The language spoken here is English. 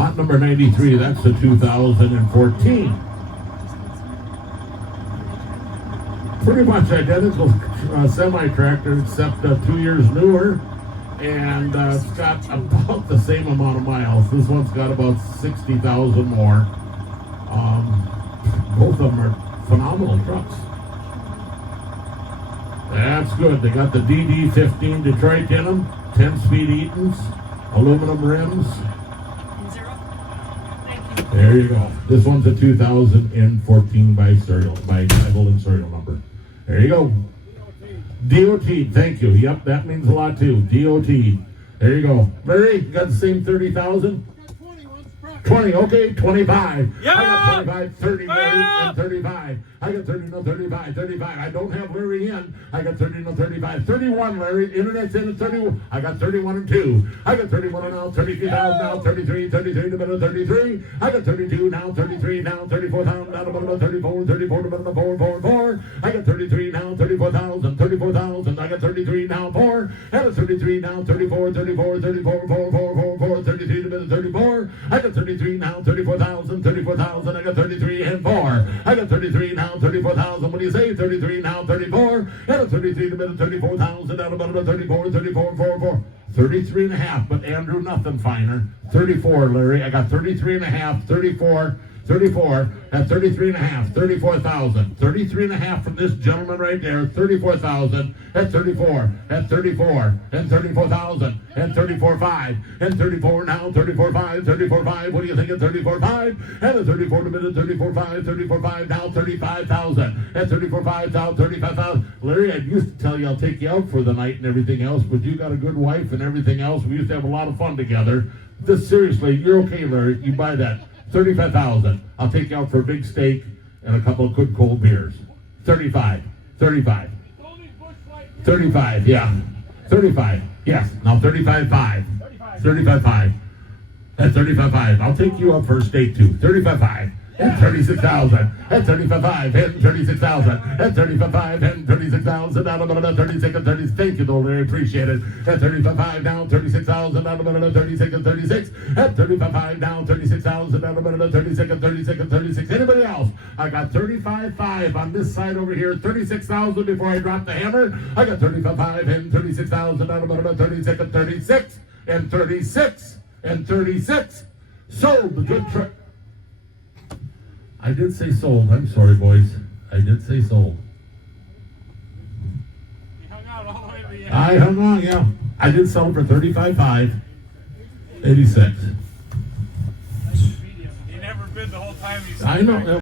Lot number 93, that's the 2014. Pretty much identical semi-tractor, except 2 years newer, and it's got about the same amount of miles. This one's got about 60,000 more. Both of them are phenomenal trucks. That's good. They got the DD15 Detroit in them, 10-speed Eatons, aluminum rims. There you go. This one's a 2014 by title and serial number. There you go. DOT, thank you. Yep, that means a lot too. DOT. There you go. Larry, you got the same 30,000? 20, okay, 25. Yeah! I got 25, 30, Larry, and 35. I got 30, no, 35, 35. I don't have Larry in. I got 30, no, 35. 31, Larry. Internet's in at 31. I got 31 and 2. I got 31 and now, 32,000 now, 33, 33 to middle 33. I got 32 now, 33 now, 34,000 down to middle 34, 34 to middle 4, 4, 4. I got 33 now, 34,000, 34,000. I got 33 now, 4. I got 33 now, 34, 34, 34, 4, 4, 4, 4, 33 to middle 34. I got 33 now, 34,000, 34,000. I got 33 and 4. I got 33 now, 34,000. What do you say? 33 now, 34. I got 33 to middle 34,000 down to middle 34, 34, 4, 4. 33 and a half, but Andrew, nothing finer. 34, Larry. I got 33 and a half, 34, 34, at 33 and a half, 34,000. 33 and a half from this gentleman right there, 34,000, at 34, at 34, and 34,000, and 34,5, and 34 now, 34,5, 34,5. What do you think of 34,5? And a 34 to minute, 34,5, 34,5, now 35,000, at 34,5, now 35,000. Larry, I used to tell you I'll take you out for the night and everything else, but you got a good wife and everything else. We used to have a lot of fun together. This, seriously, you're okay, Larry. You buy that. 35,000. I'll take you out for a big steak and a couple of good cold beers. 35. 35. 35, yeah. 35. Yes. Now 35.5. 35.5. That's 35.5. I'll take you out for a steak too. 35.5. And 36,000. And 35.5. And 36,000. And 35.5. And 36,000. Down about 36 and 30. Thank you, though, Larry. Appreciate it. And 35.5 down, 36,000. Down about 36 and 36. And 35.5 down, 36,000. Down about 36 and 36 and 36. Anybody else? I got 35.5 on this side over here. 36,000 before I drop the hammer. I got 35.5 and 36,000. Down about 36 and 36. And 36 and 36. Sold the good truck. I did say sold. I'm sorry, boys. I did say sold. You hung out all the way to the end. I hung on, yeah. I did sell for 35.5. 86. He never bid the whole time. I know.